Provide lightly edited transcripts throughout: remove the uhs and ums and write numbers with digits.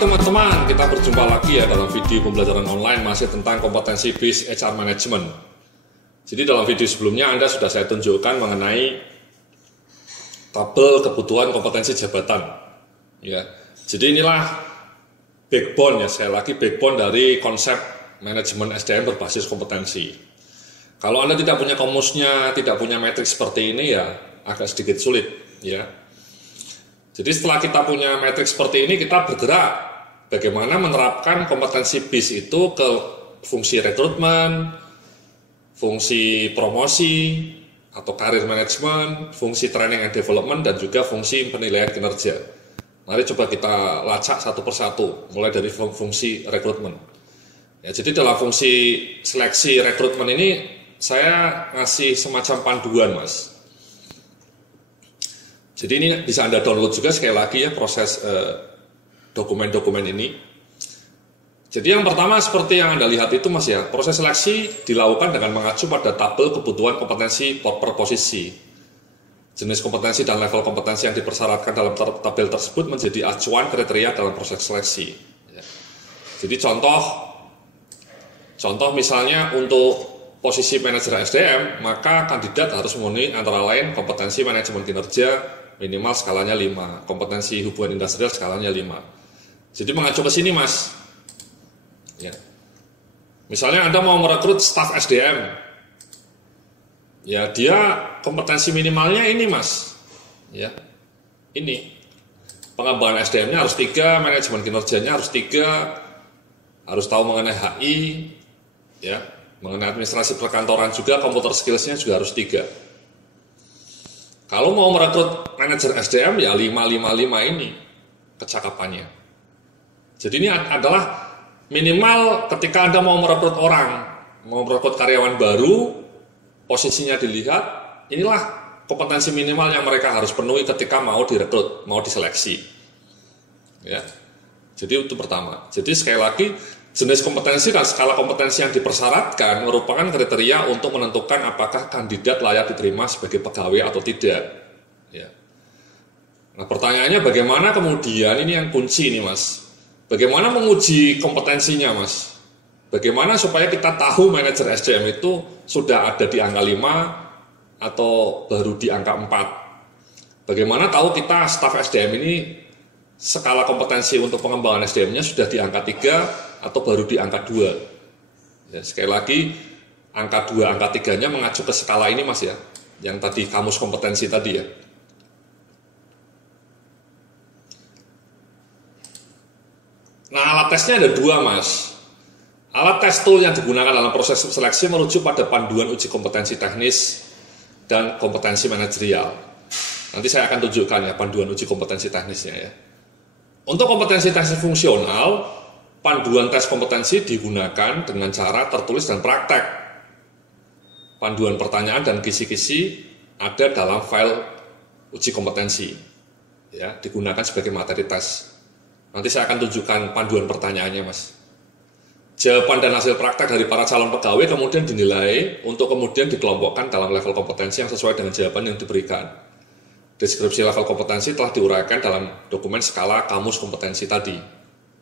teman-teman, kita berjumpa lagi ya dalam video pembelajaran online masih tentang kompetensi based HR Management. Jadi dalam video sebelumnya sudah saya tunjukkan mengenai tabel kebutuhan kompetensi jabatan. Ya, jadi inilah backbone ya, saya lagi backbone dari konsep manajemen SDM berbasis kompetensi. Kalau Anda tidak punya kamusnya, tidak punya matriks seperti ini ya agak sedikit sulit ya. Jadi setelah kita punya matriks seperti ini, kita bergerak bagaimana menerapkan kompetensi BIS itu ke fungsi rekrutmen, fungsi promosi atau karir manajemen, fungsi training and development, dan juga fungsi penilaian kinerja. Mari coba kita lacak satu persatu, mulai dari fungsi rekrutmen. Ya, jadi dalam fungsi seleksi rekrutmen ini, saya ngasih semacam panduan, Mas. Jadi ini bisa Anda download juga sekali lagi ya proses dokumen-dokumen ini. Jadi yang pertama seperti yang Anda lihat itu Mas ya, proses seleksi dilakukan dengan mengacu pada tabel kebutuhan kompetensi per posisi. Jenis kompetensi dan level kompetensi yang dipersyaratkan dalam tabel tersebut menjadi acuan kriteria dalam proses seleksi. Jadi contoh misalnya untuk posisi manajer SDM, maka kandidat harus memenuhi antara lain kompetensi manajemen kinerja, minimal skalanya 5, kompetensi hubungan industrial skalanya 5. Jadi mengacu ke sini Mas. Ya. Misalnya Anda mau merekrut staf SDM. Ya, dia kompetensi minimalnya ini Mas. Ya. Ini. Pengembangan SDM-nya harus 3, manajemen kinerjanya harus 3, harus tahu mengenai HI, ya. Mengenai administrasi perkantoran juga, komputer skills-nya juga harus 3. Kalau mau merekrut manajer SDM ya 555 ini kecakapannya. Jadi ini adalah minimal ketika Anda mau merekrut orang, mau merekrut karyawan baru, posisinya dilihat, inilah kompetensi minimal yang mereka harus penuhi ketika mau direkrut, mau diseleksi. Ya. Jadi itu pertama. Jadi sekali lagi, jenis kompetensi dan skala kompetensi yang dipersyaratkan merupakan kriteria untuk menentukan apakah kandidat layak diterima sebagai pegawai atau tidak. Ya. Nah pertanyaannya bagaimana kemudian, ini yang kunci nih Mas, bagaimana menguji kompetensinya Mas? Bagaimana supaya kita tahu manajer SDM itu sudah ada di angka 5 atau baru di angka 4? Bagaimana tahu kita staf SDM ini skala kompetensi untuk pengembangan SDM-nya sudah di angka 3 atau baru di angka 2. Ya, sekali lagi, angka 2, angka 3-nya mengacu ke skala ini Mas ya, yang tadi kamus kompetensi tadi ya. Nah alat tesnya ada 2 Mas. Alat tes tool yang digunakan dalam proses seleksi merujuk pada panduan uji kompetensi teknis dan kompetensi manajerial. Nanti saya akan tunjukkan ya panduan uji kompetensi teknisnya ya. Untuk kompetensi teknis fungsional, panduan tes kompetensi digunakan dengan cara tertulis dan praktek. Panduan pertanyaan dan kisi-kisi ada dalam file uji kompetensi. Ya, digunakan sebagai materi tes. Nanti saya akan tunjukkan panduan pertanyaannya, Mas. Jawaban dan hasil praktek dari para calon pegawai kemudian dinilai untuk kemudian dikelompokkan dalam level kompetensi yang sesuai dengan jawaban yang diberikan. Deskripsi level kompetensi telah diuraikan dalam dokumen skala kamus kompetensi tadi.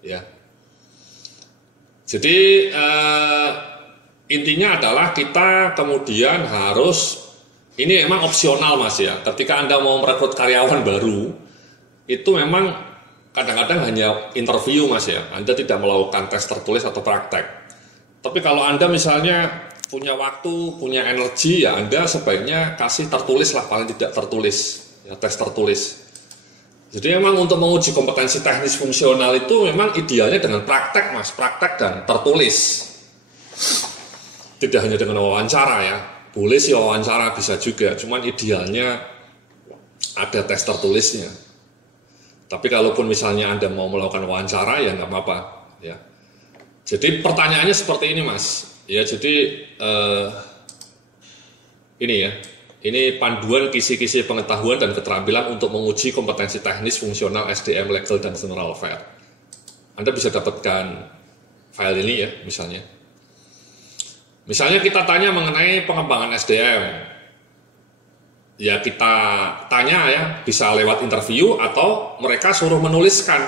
Ya. Jadi intinya adalah kita kemudian harus, ini memang opsional Mas ya, ketika Anda mau merekrut karyawan baru, itu memang kadang-kadang hanya interview Mas ya, Anda tidak melakukan tes tertulis atau praktek. Tapi kalau Anda misalnya punya waktu, punya energi, ya Anda sebaiknya kasih tertulis lah, paling tidak tertulis, ya tes tertulis. Jadi memang untuk menguji kompetensi teknis fungsional itu memang idealnya dengan praktek Mas, praktek dan tertulis. Tidak hanya dengan wawancara ya, boleh sih wawancara bisa juga, cuman idealnya ada tes tertulisnya. Tapi kalaupun misalnya Anda mau melakukan wawancara ya nggak apa-apa ya. Jadi pertanyaannya seperti ini Mas, ya jadi ini ya. Ini panduan kisi-kisi pengetahuan dan keterampilan untuk menguji kompetensi teknis fungsional SDM, legal, dan general affair. Anda bisa dapatkan file ini ya, misalnya. Misalnya kita tanya mengenai pengembangan SDM. Ya kita tanya ya, bisa lewat interview atau mereka suruh menuliskan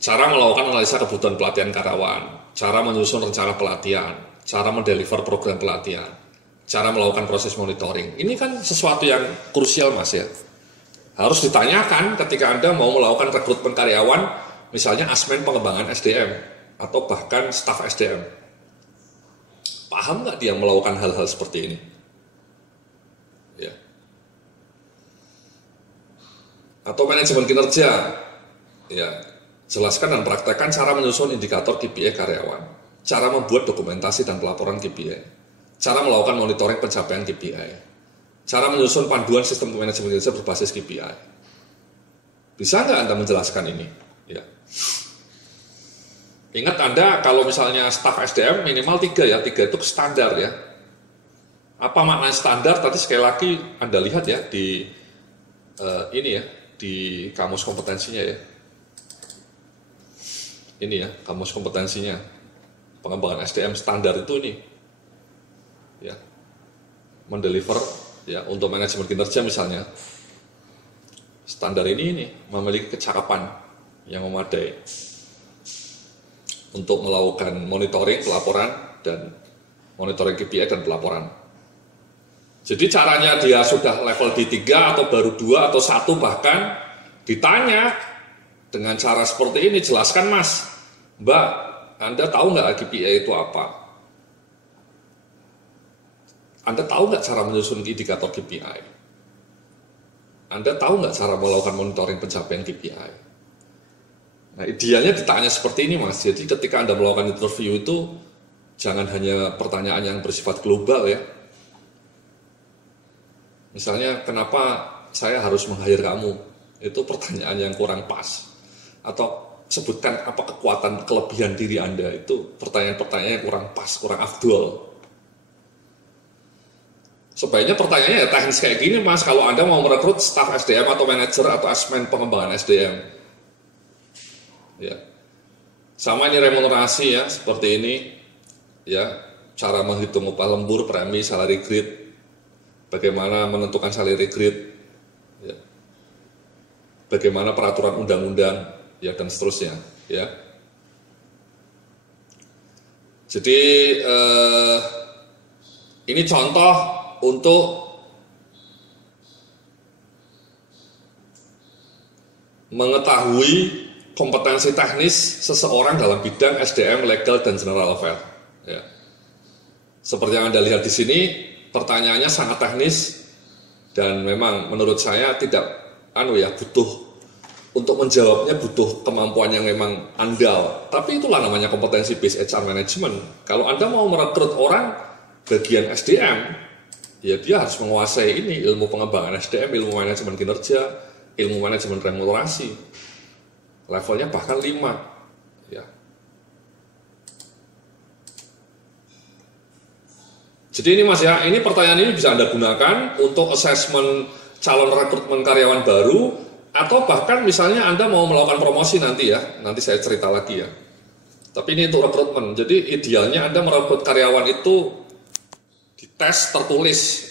cara melakukan analisa kebutuhan pelatihan karyawan, cara menyusun rencana pelatihan, cara mendeliver program pelatihan, cara melakukan proses monitoring. Ini kan sesuatu yang krusial Mas ya. Harus ditanyakan ketika Anda mau melakukan rekrutmen karyawan, misalnya asmen pengembangan SDM, atau bahkan staf SDM. Paham nggak dia melakukan hal-hal seperti ini? Ya. Atau manajemen kinerja, ya, jelaskan dan praktekkan cara menyusun indikator KPI karyawan, cara membuat dokumentasi dan pelaporan KPI, cara melakukan monitoring pencapaian KPI, cara menyusun panduan sistem manajemen kinerja berbasis KPI. Bisa nggak Anda menjelaskan ini? Ya. Ingat Anda kalau misalnya staf SDM minimal 3 ya, 3 itu standar ya. Apa makna standar? Tadi sekali lagi Anda lihat ya di ini ya, di kamus kompetensinya ya. Ini ya, kamus kompetensinya. Pengembangan SDM standar itu ini. Ya. Mendeliver ya untuk manajemen kinerja misalnya. Standar ini memiliki kecakapan yang memadai untuk melakukan monitoring, pelaporan, dan monitoring KPI dan pelaporan. Jadi caranya dia sudah level D3 atau baru 2 atau 1 bahkan ditanya dengan cara seperti ini, jelaskan Mas, Mbak, Anda tahu nggak KPI itu apa? Anda tahu nggak cara menyusun indikator KPI? Anda tahu nggak cara melakukan monitoring pencapaian KPI? Nah, idealnya ditanya seperti ini Mas. Jadi ketika Anda melakukan interview itu jangan hanya pertanyaan yang bersifat global ya. Misalnya kenapa saya harus meng-hire kamu? Itu pertanyaan yang kurang pas. Atau sebutkan apa kekuatan kelebihan diri Anda. Itu pertanyaan-pertanyaan yang kurang pas, kurang afdol. Sebaiknya pertanyaannya ya teknis kayak gini Mas. Kalau Anda mau merekrut staf SDM atau manajer atau asmen pengembangan SDM. Ya. Sama ini remunerasi ya, seperti ini ya, cara menghitung upah lembur, premi, salary grade, bagaimana menentukan salary grade ya. Bagaimana peraturan undang-undang ya dan seterusnya ya. Jadi ini contoh untuk mengetahui kompetensi teknis seseorang dalam bidang SDM, legal, dan general affair. Ya. Seperti yang Anda lihat di sini, pertanyaannya sangat teknis dan memang menurut saya tidak butuh untuk menjawabnya butuh kemampuan yang memang andal. Tapi itulah namanya kompetensi based HR management. Kalau Anda mau merekrut orang bagian SDM, ya dia harus menguasai ini ilmu pengembangan SDM, ilmu manajemen kinerja, ilmu manajemen remunerasi. Levelnya bahkan 5 ya. Jadi ini Mas ya, ini pertanyaan ini bisa Anda gunakan untuk assessment calon rekrutmen karyawan baru atau bahkan misalnya Anda mau melakukan promosi nanti ya, nanti saya cerita lagi ya. Tapi ini untuk rekrutmen. Jadi idealnya Anda merekrut karyawan itu dites tertulis.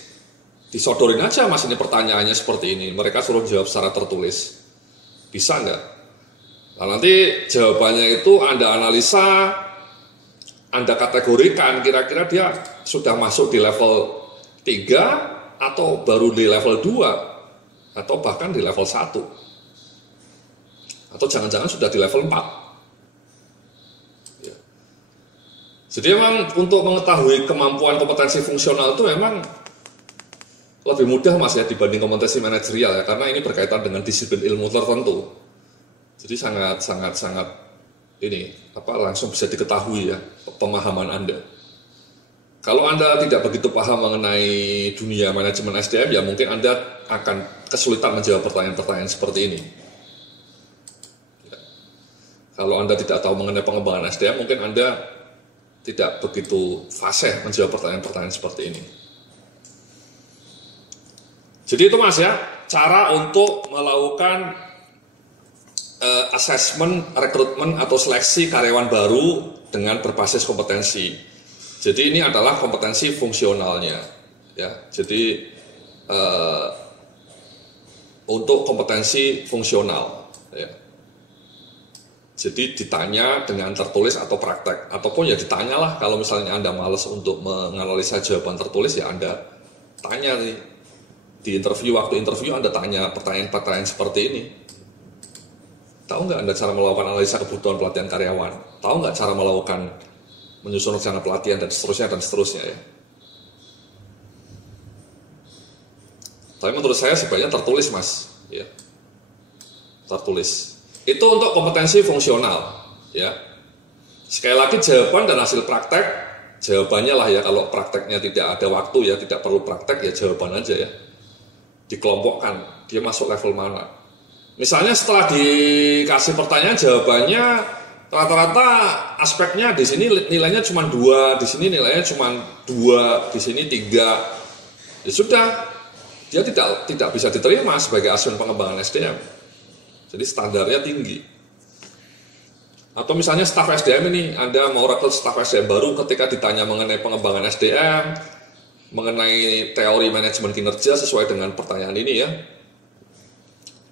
Disodorin aja Mas ini pertanyaannya seperti ini. Mereka suruh jawab secara tertulis. Bisa nggak? Nah, nanti jawabannya itu Anda analisa, Anda kategorikan kira-kira dia sudah masuk di level 3 atau baru di level 2 atau bahkan di level 1 atau jangan-jangan sudah di level 4 ya. Jadi memang untuk mengetahui kemampuan kompetensi fungsional itu memang lebih mudah Mas ya dibanding kompetensi manajerial ya, karena ini berkaitan dengan disiplin ilmu tertentu. Jadi sangat ini langsung bisa diketahui ya pemahaman Anda. Kalau Anda tidak begitu paham mengenai dunia manajemen SDM ya mungkin Anda akan kesulitan menjawab pertanyaan-pertanyaan seperti ini. Ya. Kalau Anda tidak tahu mengenai pengembangan SDM mungkin Anda tidak begitu fasih menjawab pertanyaan-pertanyaan seperti ini. Jadi itu Mas ya, cara untuk melakukan assessment, rekrutmen atau seleksi karyawan baru dengan berbasis kompetensi. Jadi ini adalah kompetensi fungsionalnya, ya. Jadi untuk kompetensi fungsional, ya. Jadi ditanya dengan tertulis atau praktek, ataupun ya ditanyalah kalau misalnya Anda malas untuk menganalisa jawaban tertulis, ya Anda tanya nih di interview, waktu interview Anda tanya pertanyaan-pertanyaan seperti ini. Tahu nggak Anda cara melakukan analisa kebutuhan pelatihan karyawan? Tahu nggak cara melakukan menyusun rencana pelatihan dan seterusnya ya. Tapi menurut saya sebaiknya tertulis mas, ya tertulis. Itu untuk kompetensi fungsional, ya. Sekali lagi jawaban dan hasil praktek, jawabannya lah ya, kalau prakteknya tidak ada waktu ya, tidak perlu praktek ya jawaban aja ya. Dikelompokkan, dia masuk level mana. Misalnya setelah dikasih pertanyaan jawabannya rata-rata aspeknya di sini nilainya cuma 2, di sini nilainya cuma 2, di sini 3. Ya sudah, dia tidak bisa diterima sebagai asuhan pengembangan SDM. Jadi standarnya tinggi. Atau misalnya staf SDM ini, Anda mau rekrut staf SDM baru, ketika ditanya mengenai pengembangan SDM, mengenai teori manajemen kinerja sesuai dengan pertanyaan ini ya,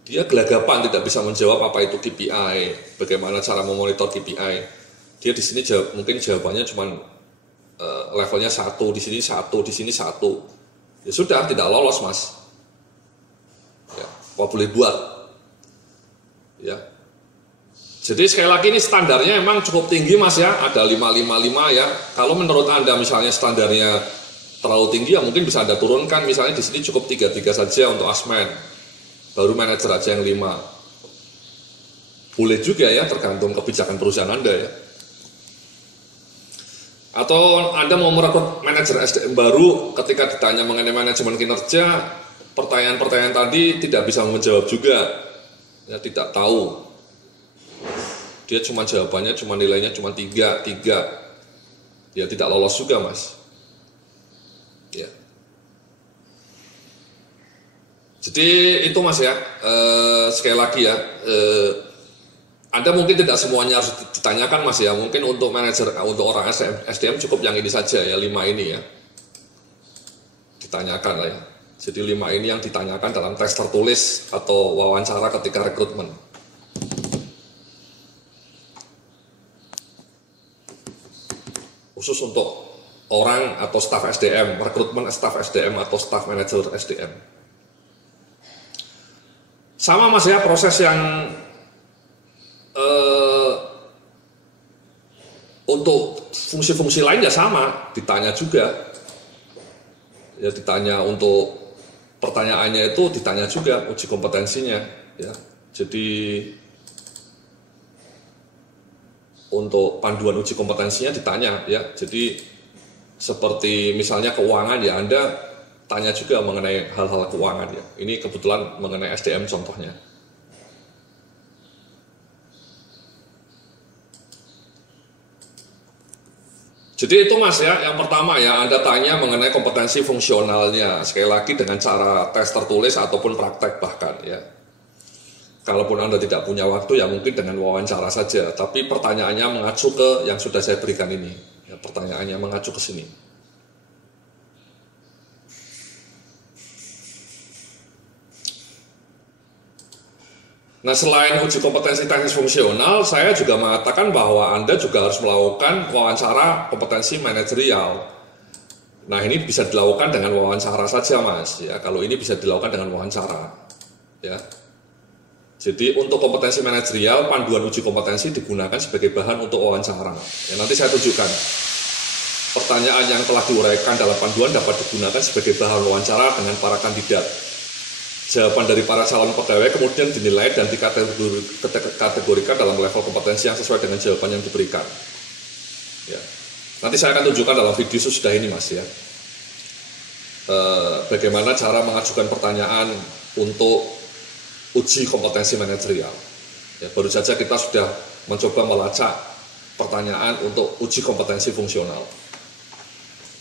dia gelagapan tidak bisa menjawab apa itu KPI, bagaimana cara memonitor KPI. Dia di sini mungkin jawabannya cuma levelnya 1, di sini 1, di sini 1. Ya sudah, tidak lolos mas. Ya, apa boleh buat? Ya. Jadi sekali lagi ini standarnya memang cukup tinggi mas ya, ada 555 ya. Kalau menurut Anda misalnya standarnya terlalu tinggi ya mungkin bisa Anda turunkan, misalnya di sini cukup 3 saja untuk asmen. Baru manajer aja yang 5. Boleh juga ya, tergantung kebijakan perusahaan Anda ya. Atau Anda mau merekrut manajer SDM baru, ketika ditanya mengenai manajemen kinerja, pertanyaan-pertanyaan tadi tidak bisa menjawab juga. Ya, tidak tahu. Dia cuma jawabannya cuma nilainya cuma 3. Ya tidak lolos juga mas. Ya. Jadi itu mas ya, sekali lagi ya, Anda mungkin tidak semuanya harus ditanyakan mas ya, mungkin untuk manajer, untuk orang SDM cukup yang ini saja ya, 5 ini ya, ditanyakan lah ya. Jadi 5 ini yang ditanyakan dalam tes tertulis atau wawancara ketika rekrutmen. Khusus untuk orang atau staf SDM, rekrutmen staf SDM atau staf manajer SDM. Sama mas ya, proses yang untuk fungsi-fungsi lain ya sama, ditanya juga. Ya ditanya untuk pertanyaannya itu ditanya juga uji kompetensinya ya. Jadi untuk panduan uji kompetensinya ditanya ya. Jadi seperti misalnya keuangan ya, Anda tanya juga mengenai hal-hal keuangan ya. Ini kebetulan mengenai SDM contohnya. Jadi itu mas ya, yang pertama ya, Anda tanya mengenai kompetensi fungsionalnya, sekali lagi dengan cara tes tertulis ataupun praktek bahkan ya. Kalaupun Anda tidak punya waktu ya mungkin dengan wawancara saja, tapi pertanyaannya mengacu ke yang sudah saya berikan ini, ya, pertanyaannya mengacu ke sini. Nah selain uji kompetensi teknis fungsional, saya juga mengatakan bahwa Anda juga harus melakukan wawancara kompetensi manajerial. Nah ini bisa dilakukan dengan wawancara saja mas, ya kalau ini bisa dilakukan dengan wawancara, ya. Jadi untuk kompetensi manajerial, panduan uji kompetensi digunakan sebagai bahan untuk wawancara. Ya, nanti saya tunjukkan. Pertanyaan yang telah diuraikan dalam panduan dapat digunakan sebagai bahan wawancara dengan para kandidat. Jawaban dari para calon pegawai kemudian dinilai dan dikategorikan dalam level kompetensi yang sesuai dengan jawaban yang diberikan. Ya. Nanti saya akan tunjukkan dalam video sesudah ini mas ya. Bagaimana cara mengajukan pertanyaan untuk uji kompetensi manajerial. Ya, baru saja kita sudah mencoba melacak pertanyaan untuk uji kompetensi fungsional.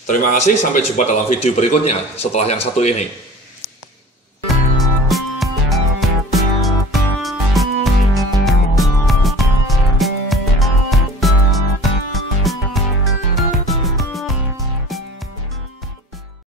Terima kasih, sampai jumpa dalam video berikutnya setelah yang satu ini.